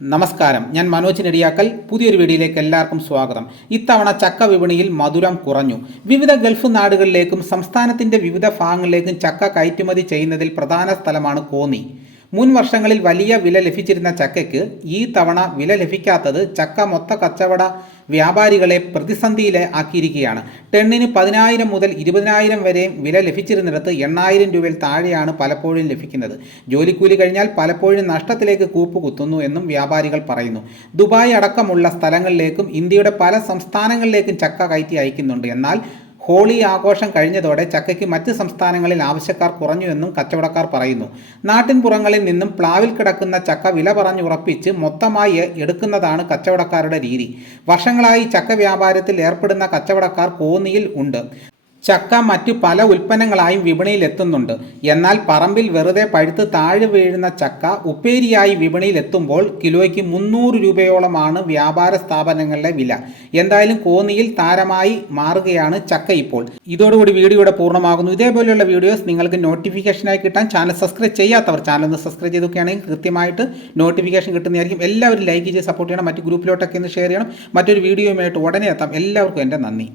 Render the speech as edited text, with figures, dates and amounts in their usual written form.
നമസ്കാരം, ഞാൻ മനോജ് നെടിയാക്കൽ. പുതിയൊരു വീഡിയോയിലേക്ക് എല്ലാവർക്കും സ്വാഗതം. ഇത്തവണ ചക്ക വിപണിയിൽ മധുരം കുറഞ്ഞു. വിവിധ ഗൾഫ് നാടുകളിലേക്കും സംസ്ഥാനത്തിൻ്റെ വിവിധ ഭാഗങ്ങളിലേക്കും ചക്ക കയറ്റുമതി ചെയ്യുന്നതിൽ പ്രധാന സ്ഥലമാണ് കോന്നി. മുൻ വർഷങ്ങളിൽ വലിയ വില ലഭിച്ചിരുന്ന ചക്കയ്ക്ക് ഈ തവണ വില ലഭിക്കാത്തത് ചക്ക മൊത്ത കച്ചവട വ്യാപാരികളെ പ്രതിസന്ധിയിലാക്കിയിരിക്കുകയാണ്. ടണ്ണിന് 10,000 മുതൽ 20,000 വരെയും വില ലഭിച്ചിരുന്നിടത്ത് 8,000 രൂപയിൽ താഴെയാണ് പലപ്പോഴും ലഭിക്കുന്നത്. ജോലിക്കൂലി കഴിഞ്ഞാൽ പലപ്പോഴും നഷ്ടത്തിലേക്ക് കൂപ്പുകുത്തുന്നു എന്നും വ്യാപാരികൾ പറയുന്നു. ദുബായ് അടക്കമുള്ള സ്ഥലങ്ങളിലേക്കും ഇന്ത്യയുടെ പല സംസ്ഥാനങ്ങളിലേക്കും ചക്ക കയറ്റി അയക്കുന്നുണ്ട്. എന്നാൽ ഹോളി ആഘോഷം കഴിഞ്ഞതോടെ ചക്കയ്ക്ക് മറ്റ് സംസ്ഥാനങ്ങളിൽ ആവശ്യക്കാർ കുറഞ്ഞുവെന്നും കച്ചവടക്കാർ പറയുന്നു. നാട്ടിൻപുറങ്ങളിൽ നിന്നും പ്ലാവിൽ കിടക്കുന്ന ചക്ക വില പറഞ്ഞുറപ്പിച്ച് മൊത്തമായി എടുക്കുന്നതാണ് കച്ചവടക്കാരുടെ രീതി. വർഷങ്ങളായി ചക്ക വ്യാപാരത്തിൽ ഏർപ്പെടുന്ന കച്ചവടക്കാർ കോന്നിയിൽ ഉണ്ട്. ചക്ക മറ്റു പല ഉൽപ്പന്നങ്ങളായും വിപണിയിൽ എത്തുന്നുണ്ട്. എന്നാൽ പറമ്പിൽ വെറുതെ പഴുത്ത് താഴെ വീഴുന്ന ചക്ക ഉപ്പേരിയായി വിപണിയിൽ എത്തുമ്പോൾ കിലോയ്ക്ക് 300 രൂപയോളമാണ് വ്യാപാര സ്ഥാപനങ്ങളിലെ വില. എന്തായാലും കോന്നിയിൽ താരമായി മാറുകയാണ് ചക്ക ഇപ്പോൾ. ഇതോടുകൂടി വീഡിയോയുടെ പൂർണ്ണമാകുന്നു. ഇതേപോലെയുള്ള വീഡിയോസ് നിങ്ങൾക്ക് നോട്ടിഫിക്കേഷനായി കിട്ടാൻ ചാനൽ സബ്സ്ക്രൈബ് ചെയ്യാത്തവർ ചാനൽ ഒന്ന് സബ്സ്ക്രൈബ് ചെയ്തൊക്കെയാണെങ്കിൽ കൃത്യമായിട്ട് നോട്ടിഫിക്കേഷൻ കിട്ടുന്നതായിരിക്കും. എല്ലാവരും ലൈക്ക് ചെയ്ത് സപ്പോർട്ട് ചെയ്യണം. മറ്റു ഗ്രൂപ്പിലോട്ടൊക്കെ ഒന്ന് ഷെയർ ചെയ്യണം. മറ്റൊരു വീഡിയോയുമായിട്ട് ഉടനെ എത്താം. എല്ലാവർക്കും എൻ്റെ നന്ദി.